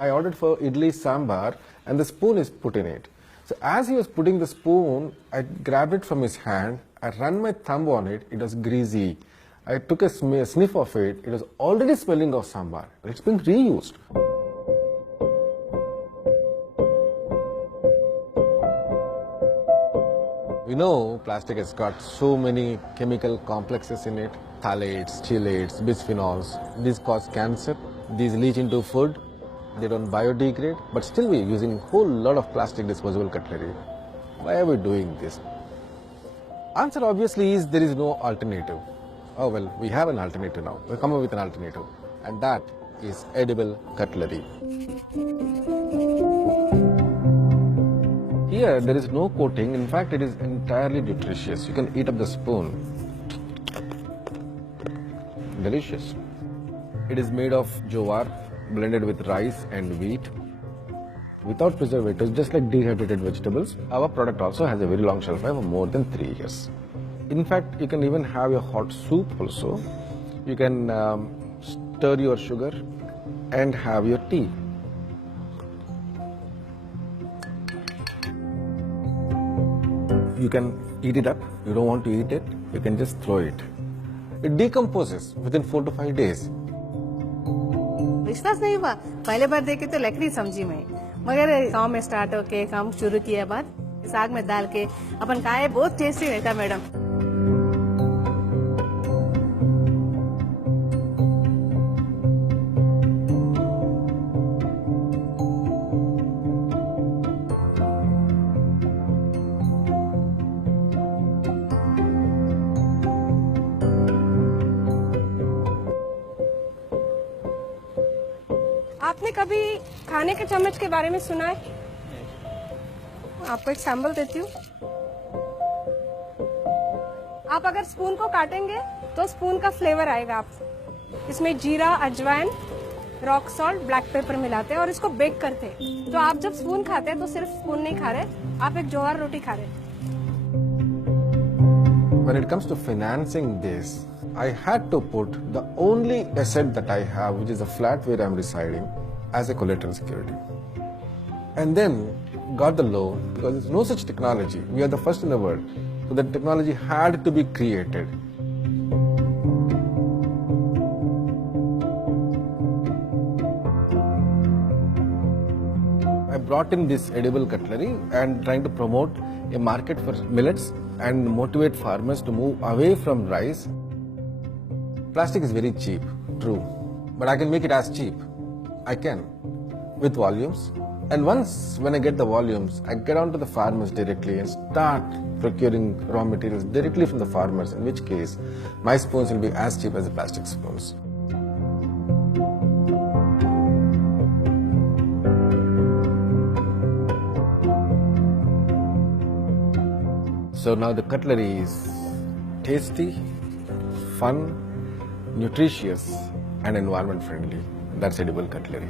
I ordered for idli sambar and the spoon is put in it. So as he was putting the spoon, I grabbed it from his hand, I ran my thumb on it, it was greasy. I took a sniff of it, it was already smelling of sambar. It's been reused. We know plastic has got so many chemical complexes in it, phthalates, chelates, bisphenols. These cause cancer, these leach into food, they don't biodegrade, but still we're using a whole lot of plastic disposable cutlery. Why are we doing this? Answer obviously is there is no alternative. Oh well, we have an alternative now. We'll come up with an alternative, and that is edible cutlery. Here there is no coating, in fact it is entirely nutritious. You can eat up the spoon. Delicious. It is made of jowar blended with rice and wheat without preservatives, just like dehydrated vegetables. Our product also has a very long shelf life of more than 3 years. In fact, you can even have your hot soup also. You can stir your sugar and have your tea. You can eat it up. You don't want to eat it, you can just throw it. It decomposes within 4 to 5 days. विश्वास नहीं हुआ, पहले बार देखे तो लकड़ी समझी मैं, मगर गांव में स्टार्ट होके काम शुरू किया बाद साग में डाल के अपन खाए, बहुत टेस्टी रहता मैडम। आपने कभी खाने के चम्मच के बारे में सुना है? आपको एक सैंपल देती हूँ। आप अगर स्पून को काटेंगे तो स्पून का फ्लेवर आएगा आपको। इसमें जीरा, अजवाइन, रॉक सॉल्ट, ब्लैक पेपर मिलाते हैं और इसको बेक करते हैं। तो आप जब स्पून खाते हैं तो सिर्फ स्पून नहीं खा रहे, आप एक ज्वार रोटी खा रहे हैं। When it comes to financing this, I had to put the only asset that I have, which is a flat where I'm residing, as a collateral security. And then got the loan because there's no such technology. We are the first in the world. So that technology had to be created. I brought in this edible cutlery and trying to promote a market for millets and motivate farmers to move away from rice. Plastic is very cheap, true, but I can make it as cheap. I can, with volumes. And once when I get the volumes, I get on to the farmers directly and start procuring raw materials directly from the farmers, in which case my spoons will be as cheap as the plastic spoons. So now the cutlery is tasty, fun, nutritious and environment friendly. That's edible cutlery.